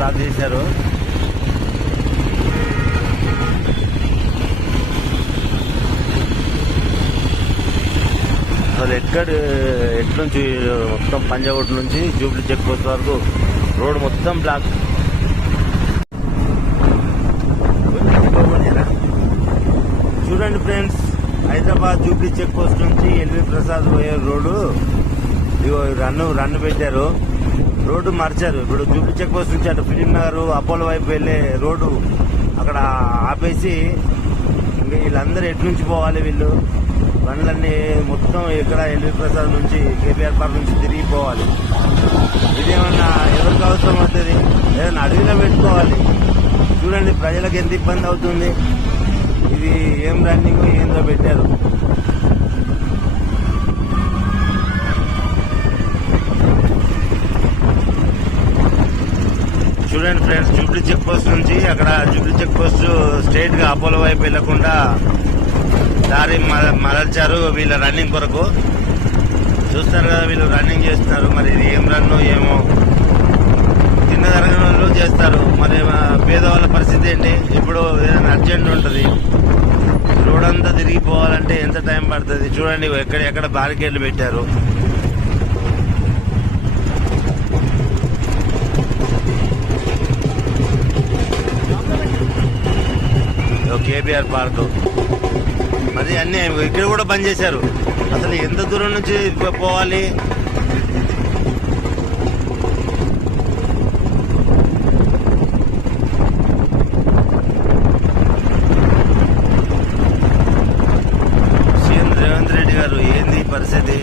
Black చేశారు. అసలు ఎక్కడ ఎట్నుంచి మొత్తం పంజాబ్ నుంచి జూబ్లీ చెక్ పోస్ట్ వరకు రోడ్ మొత్తం బ్లాక్. చూడండి friends Hyderabad Jubilee check post నుంచి ఎన్వి ప్రసాద్ పోయే రోడ్డు. ఇగో రన్ను రన్ను పెట్టారు. రోడ్డు మార్చారు. ఇప్పుడు జూబ్లీ చెక్ పోస్ట్ నుంచి అటు ఫిలిం నగర్ అపోలో వైపు వెళ్ళే రోడ్డు అక్కడ ఆపేసి వీళ్ళందరూ ఎటు నుంచి పోవాలి వీళ్ళు? బండ్లన్నీ మొత్తం ఇక్కడ ఎల్వి ప్రసాద్ నుంచి కేపీఆర్ పార్క్ నుంచి తిరిగి పోవాలి. ఇదేమన్నా ఎవరికి అవసరం అవుతుంది? ఏదైనా అడవిలో పెట్టుకోవాలి. చూడండి ప్రజలకు ఎంత ఇబ్బంది అవుతుంది. ఇది ఏం రన్నింగ్ ఏందో పెట్టారు. చూడండి ఫ్రెండ్స్ జూబ్లీ చెక్ పోస్ట్ నుంచి అక్కడ జూబ్లీ చెక్ పోస్ట్ స్ట్రైట్గా అపోలో వైపు వెళ్ళకుండా దారి మరల్చారు వీళ్ళ రన్నింగ్ కొరకు. చూస్తారు కదా వీళ్ళు రన్నింగ్ చేస్తున్నారు. మరి ఇది ఏం రన్ను ఏమో. చిన్న తరగతి చేస్తారు. మరి పేదవాళ్ళ పరిస్థితి ఏంటి? ఇప్పుడు ఏదైనా అర్జెంట్ ఉంటుంది. రోడ్ అంతా తిరిగిపోవాలంటే ఎంత టైం పడుతుంది? చూడండి ఎక్కడ ఎక్కడ బారికేడ్లు పెట్టారు. KBR park. అది అన్ని ఇక్కడ కూడా బంద్ చేశారు. అసలు ఎంత దూరం నుంచి పోవాలి? సీఎం రేవంత్ రెడ్డి గారు ఏంది పరిస్థితి?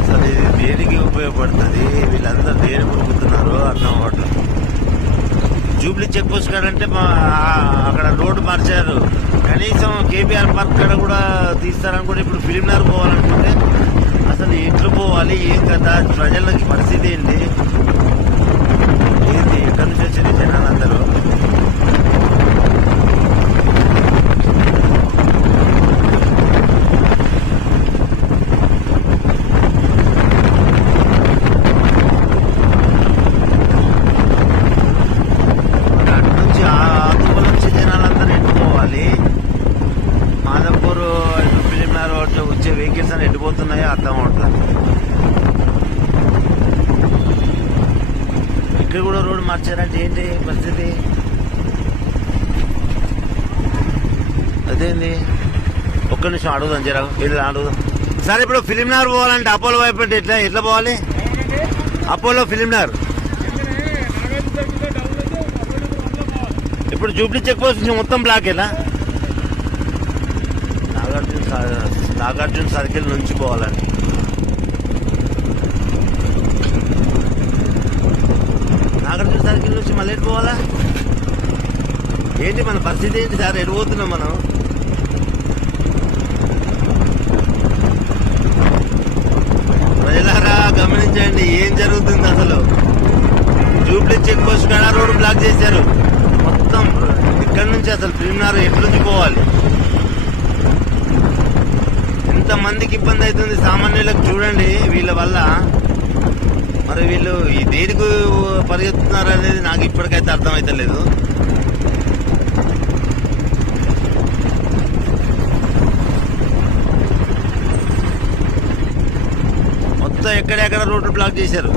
అసలు ఇది దేనికి ఉపయోగపడుతుంది? వీళ్ళందరూ దేని కొడుకుతున్నారు అర్థం అవ్వట్లేదు జూబ్లీ చెక్ పోస్ట్ కాడంటే మా అక్కడ రోడ్డు మార్చారు. కనీసం కేబీఆర్ పార్క్ కాడ కూడా తీస్తారని కూడా ఇప్పుడు ఫిలింనగర్ పోవాలనుకుంటే అసలు ఎట్లు పోవాలి? ఏం కదా ప్రజలకి పరిస్థితి ఏంటి ఎక్కడి నుంచి వచ్చింది జనాలు అందరూ మరి అటు నుంచి ఆ తుమ్మల నుంచి జనాలందరూ ఎట్టుకోవాలి మాధవపూర్ ఇటు ఫిలింనగర్ అటు వచ్చే అని ఎండిపోతున్నాయో అర్థం అవుతుంది ఇక్కడ కూడా రోడ్డు మార్చారంటే ఏంటి పరిస్థితి? అదేంది? ఒక్క నిమిషం అడుగుదాం జరా వెళ్ళి అడుగుదాం సరే ఇప్పుడు ఫిలింనగర్ పోవాలంటే అపోలో వైపు అంటే ఎట్లా ఎట్లా పోవాలి? అపోలో ఫిలింనగర్. ఇప్పుడు జూబ్లీ చెక్ పోస్ట్ మొత్తం బ్లాక్ ఎలా నాగార్జున సాగర్. నాగార్జున సర్కిల్ నుంచి పోవాలని. నాగార్జున సర్కిల్ నుంచి మళ్ళీ ఎటు పోవాలా? ఏంటి మన పరిస్థితి ఏంటి సార్? ఎటు పోతున్నాం మనం? ప్రజలారా గమనించండి ఏం జరుగుతుంది అసలు? Jubilee check post road block చేశారు. మొత్తం ఇక్కడ నుంచి అసలు ఫిలింనగర్ ఎట్లుంచి పోవాలి? ఎంత మందికి ఇబ్బంది అవుతుంది సామాన్యులకు చూడండి వీళ్ళ వల్ల. మరి వీళ్ళు ఈ దేనికి పరిగెత్తున్నారు అనేది నాకు ఇప్పటికైతే అర్థమైతలేదు మొత్తం ఎక్కడెక్కడ రోడ్లు బ్లాక్ చేశారు?